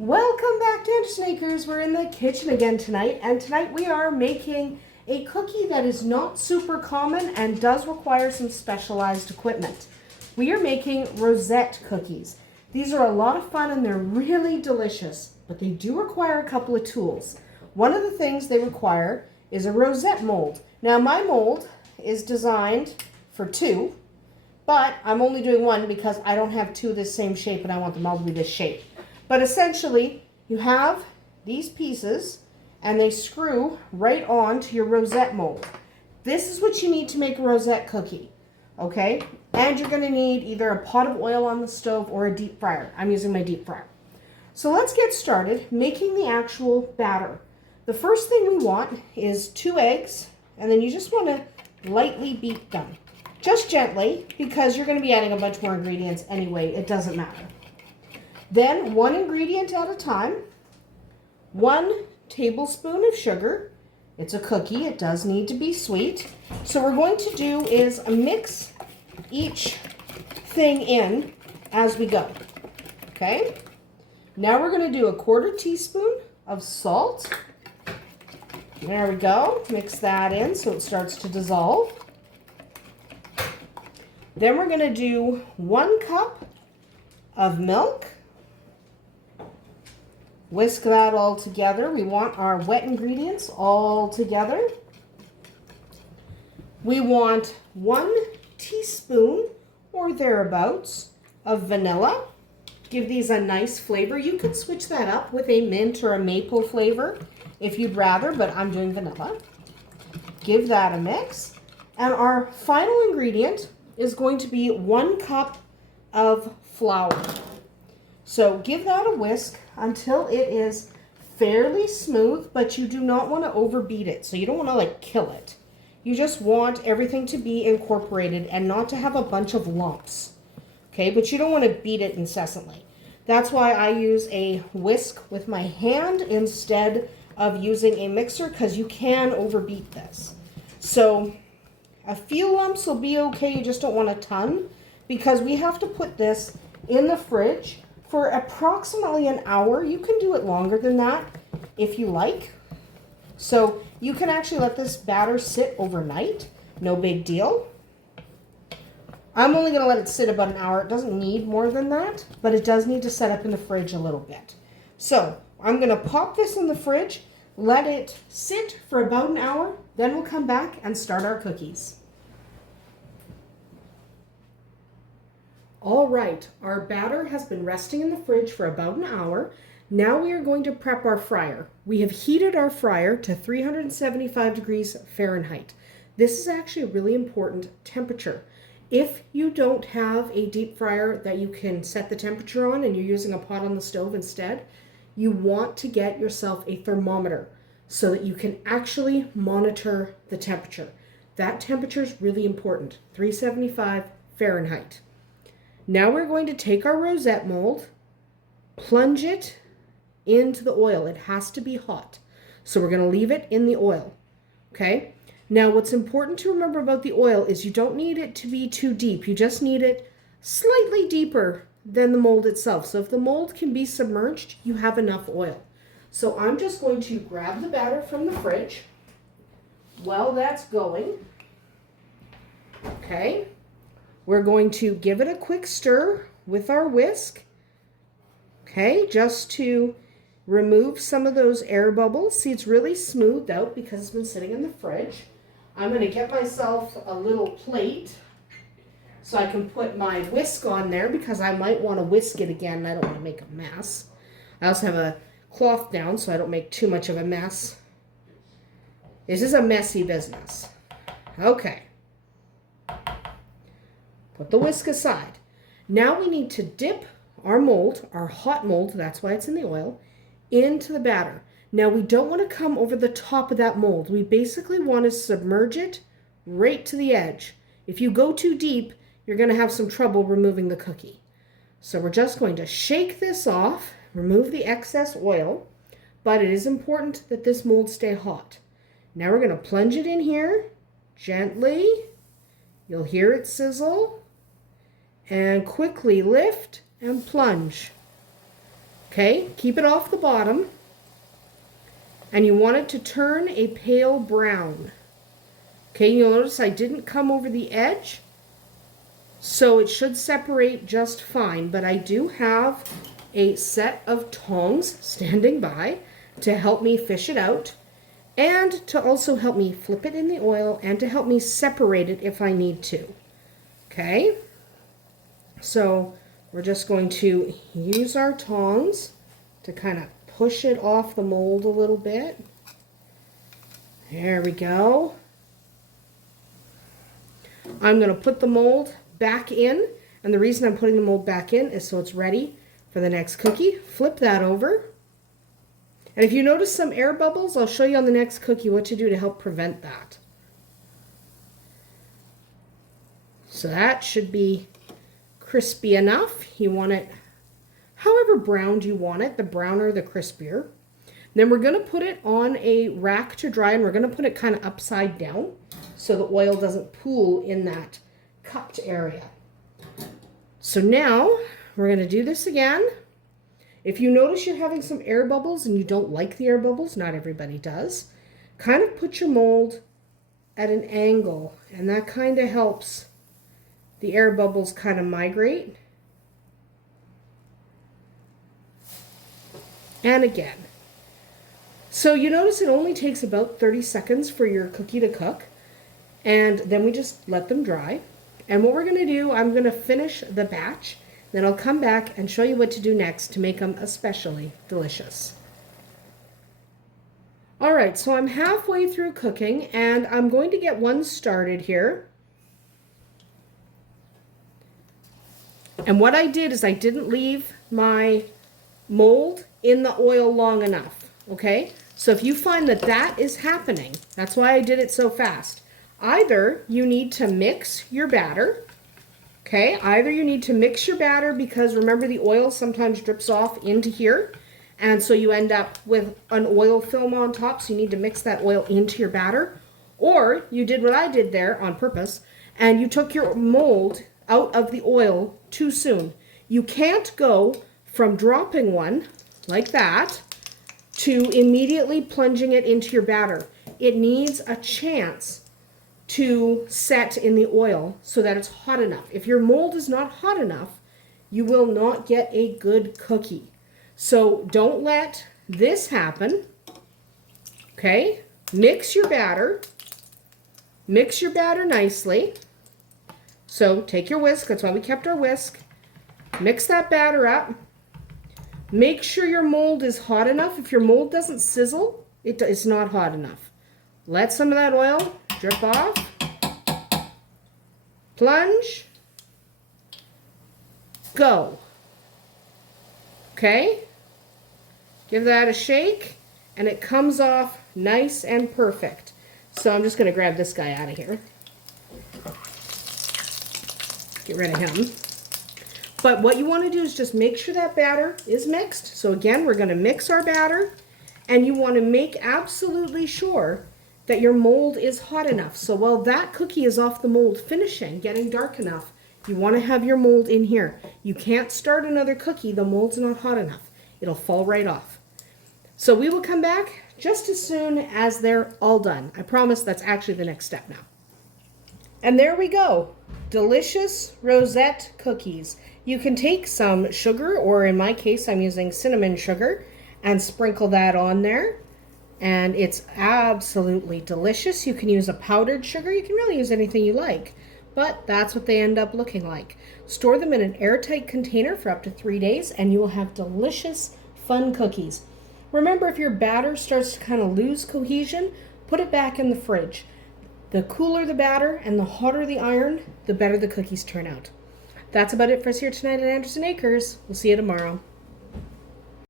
Welcome back to Andersen Acres. We're in the kitchen again tonight, and tonight we are making a cookie that is not super common and does require some specialized equipment. We are making Rosette cookies. These are a lot of fun and they're really delicious, but they do require a couple of tools. One of the things they require is a rosette mold. Now my mold is designed for two, but I'm only doing one because I don't have two of this same shape and I want them all to be this shape. But essentially, you have these pieces and they screw right on to your rosette mold. This is what you need to make a rosette cookie, okay? And you're gonna need either a pot of oil on the stove or a deep fryer. I'm using my deep fryer. So let's get started making the actual batter. The first thing we want is 2 eggs, and then you just wanna lightly beat them. Just gently, because you're gonna be adding a bunch more ingredients anyway, it doesn't matter. Then 1 ingredient at a time, 1 tablespoon of sugar. It's a cookie, it does need to be sweet. So what we're going to do is mix each thing in as we go, okay? Now we're gonna do a 1/4 teaspoon of salt. There we go, mix that in so it starts to dissolve. Then we're gonna do 1 cup of milk. Whisk that all together. We want our wet ingredients all together. We want 1 teaspoon or thereabouts of vanilla. Give these a nice flavor. You could switch that up with a mint or a maple flavor if you'd rather, but I'm doing vanilla. Give that a mix. And our final ingredient is going to be 1 cup of flour. So give that a whisk until it is fairly smooth, but you do not want to overbeat it. So you don't want to like kill it. You just want everything to be incorporated and not to have a bunch of lumps. Okay, but you don't want to beat it incessantly. That's why I use a whisk with my hand instead of using a mixer, because you can overbeat this. So a few lumps will be okay, you just don't want a ton, because we have to put this in the fridge for approximately an hour. You can do it longer than that if you like. So you can actually let this batter sit overnight, no big deal. I'm only gonna let it sit about an hour. It doesn't need more than that, but it does need to set up in the fridge a little bit. So I'm gonna pop this in the fridge, let it sit for about an hour, then we'll come back and start our cookies. All right, our batter has been resting in the fridge for about an hour. Now we are going to prep our fryer. We have heated our fryer to 375 degrees Fahrenheit. This is actually a really important temperature. If you don't have a deep fryer that you can set the temperature on and you're using a pot on the stove instead, you want to get yourself a thermometer so that you can actually monitor the temperature. That temperature is really important, 375 Fahrenheit. Now we're going to take our rosette mold, plunge it into the oil. It has to be hot. So we're going to leave it in the oil. Okay? Now what's important to remember about the oil is you don't need it to be too deep. You just need it slightly deeper than the mold itself. So if the mold can be submerged, you have enough oil. So I'm just going to grab the batter from the fridge while that's going. Okay? We're going to give it a quick stir with our whisk, okay, just to remove some of those air bubbles. See, it's really smoothed out because it's been sitting in the fridge. I'm going to get myself a little plate so I can put my whisk on there because I might want to whisk it again and I don't want to make a mess. I also have a cloth down so I don't make too much of a mess. This is a messy business. Okay. Put the whisk aside. Now we need to dip our mold, our hot mold, that's why it's in the oil, into the batter. Now we don't want to come over the top of that mold. We basically want to submerge it right to the edge. If you go too deep, you're going to have some trouble removing the cookie. So we're just going to shake this off, remove the excess oil, but it is important that this mold stay hot. Now we're going to plunge it in here gently. You'll hear it sizzle. And quickly lift and plunge. Okay, keep it off the bottom. And you want it to turn a pale brown. Okay, you'll notice I didn't come over the edge, so it should separate just fine, but I do have a set of tongs standing by to help me fish it out and to also help me flip it in the oil and to help me separate it if I need to. Okay, so we're just going to use our tongs to kind of push it off the mold a little bit. There we go. I'm going to put the mold back in, and the reason I'm putting the mold back in is so it's ready for the next cookie. Flip that over. And if you notice some air bubbles, I'll show you on the next cookie what to do to help prevent that. So that should be crispy enough. You want it however browned you want it, the browner the crispier. Then we're going to put it on a rack to dry, and we're going to put it kind of upside down so the oil doesn't pool in that cupped area. So now we're going to do this again. If you notice you're having some air bubbles and you don't like the air bubbles, not everybody does, kind of put your mold at an angle, and that kind of helps the air bubbles kind of migrate. And again. So you notice it only takes about 30 seconds for your cookie to cook, and then we just let them dry. And what we're going to do, I'm going to finish the batch, then I'll come back and show you what to do next to make them especially delicious. Alright, so I'm halfway through cooking, and I'm going to get one started here. And what I did is I didn't leave my mold in the oil long enough, okay? So if you find that that is happening, that's why I did it so fast. Either you need to mix your batter, okay? Either you need to mix your batter because remember the oil sometimes drips off into here, and so you end up with an oil film on top, so you need to mix that oil into your batter. Or you did what I did there on purpose, and you took your mold out of the oil too soon. You can't go from dropping one like that to immediately plunging it into your batter. It needs a chance to set in the oil so that it's hot enough. If your mold is not hot enough, you will not get a good cookie. So don't let this happen. Okay? Mix your batter. Mix your batter nicely. So take your whisk, that's why we kept our whisk. Mix that batter up. Make sure your mold is hot enough. If your mold doesn't sizzle, it's not hot enough. Let some of that oil drip off. Plunge. Go. Okay? Give that a shake, and it comes off nice and perfect. So I'm just going to grab this guy out of here. Get rid of him. But what you want to do is just make sure that batter is mixed. So again, we're going to mix our batter, and you want to make absolutely sure that your mold is hot enough. So while that cookie is off the mold finishing, getting dark enough, you want to have your mold in here. You can't start another cookie, the mold's not hot enough. It'll fall right off. So we will come back just as soon as they're all done. I promise that's actually the next step now. And there we go. Delicious rosette cookies. You can take some sugar, or in my case I'm using cinnamon sugar, and sprinkle that on there. And it's absolutely delicious. You can use a powdered sugar. You can really use anything you like. But that's what they end up looking like. Store them in an airtight container for up to 3 days, and you will have delicious, fun cookies. Remember, if your batter starts to kind of lose cohesion, put it back in the fridge. The cooler the batter and the hotter the iron, the better the cookies turn out. That's about it for us here tonight at Andersen Acres. We'll see you tomorrow.